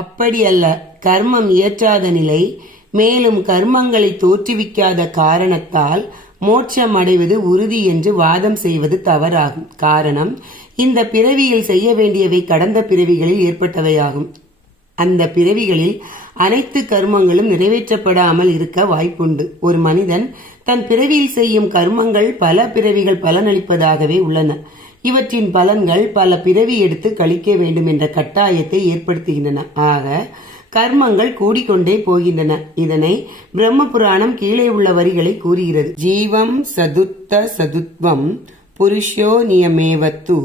அப்படியல்ல. கர்மம் இயற்றாத நிலை, மேலும் கர்மங்களை தோற்றுவிக்காத காரணத்தால் மோட்சம் அடைவது உறுதி என்று வாதம் செய்வது தவறாகும். காரணம், இந்த பிறவியில் செய்ய வேண்டியவை கடந்த பிறவிகளில் ஏற்பட்டவையாகும். அந்த பிறவிகளில் அனைத்து கர்மங்களும் நிறைவேற்றப்படாமல் இருக்க வாய்ப்புண்டு. ஒரு மனிதன் தன் பிறவியில் செய்யும் கர்மங்கள் பல பிறவிகள் பலனளிப்பதாகவே உள்ளன. இவற்றின் பலன்கள் பல பிறவி எடுத்து கழிக்க வேண்டும் என்ற கட்டாயத்தை ஏற்படுத்துகின்றன. ஆக கர்மங்கள் கூடிக்கொண்டே போகின்றன. இதனை பிரம்ம புராணம் கீழே உள்ள வரிகளை கூறுகிறது. ஜீவம் சதுத்த சதுத்வம் புருஷோ நியமேவத்து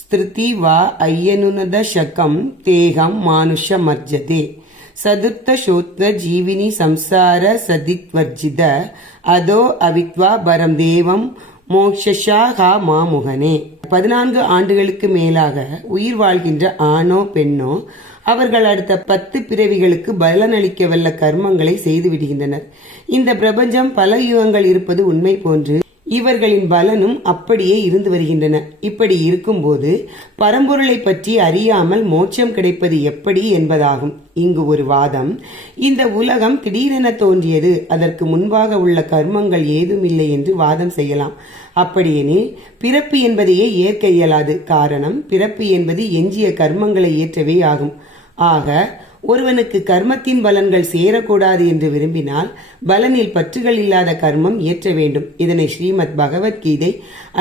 ஸ்திருதி வா ஐயனுனத சகம் தேகம் மானுஷ மர்ஜதே சதுர்த்த சோத்வ ஜீவினி சம்சார சதித்வர்ஜித அதோ அவித்வா பரம் தேவம் மோக்ஷா மாமுகனே. 14 ஆண்டுகளுக்கு மேலாக உயிர் வாழ்கின்ற ஆணோ பெண்ணோ அவர்கள் அடுத்த 10 பிறவிகளுக்கு பலனளிக்க வல்ல கர்மங்களை செய்து விடுகின்றனர். இந்த பிரபஞ்சம் பல யுகங்கள் இருப்பது உண்மை போன்று இவர்களின் பலனும் அப்படியே இருந்து வருகின்றன. இப்படி இருக்கும்போது பரம்பொருளை பற்றி அறியாமல் மோட்சம் கிடைப்பது எப்படி என்பதாகும் இங்கு ஒரு வாதம். இந்த உலகம் திடீரென தோன்றியது, அதற்கு முன்பாக உள்ள கர்மங்கள் ஏதும் இல்லை என்று வாதம் செய்யலாம். அப்படியெனில் பிறப்பு என்பதையே ஏற்க இயலாது. காரணம், பிறப்பு என்பது எஞ்சிய கர்மங்களை ஏற்றவே ஆகும். ஆக ஒருவனுக்கு கர்மத்தின் பலன்கள் சேரக்கூடாது என்று விரும்பினால் பலனில் பற்றுகள் இல்லாத கர்மம் இயற்ற வேண்டும். இதனை ஸ்ரீமத் பகவத்கீதை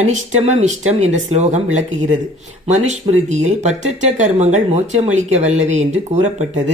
அனிஷ்டம மிஷ்டம் என்ற ஸ்லோகம் விளக்குகிறது. மனுஸ்மிருதியில் பற்றற்ற கர்மங்கள் மோட்சம் அளிக்க வல்லவே என்று கூறப்பட்டது.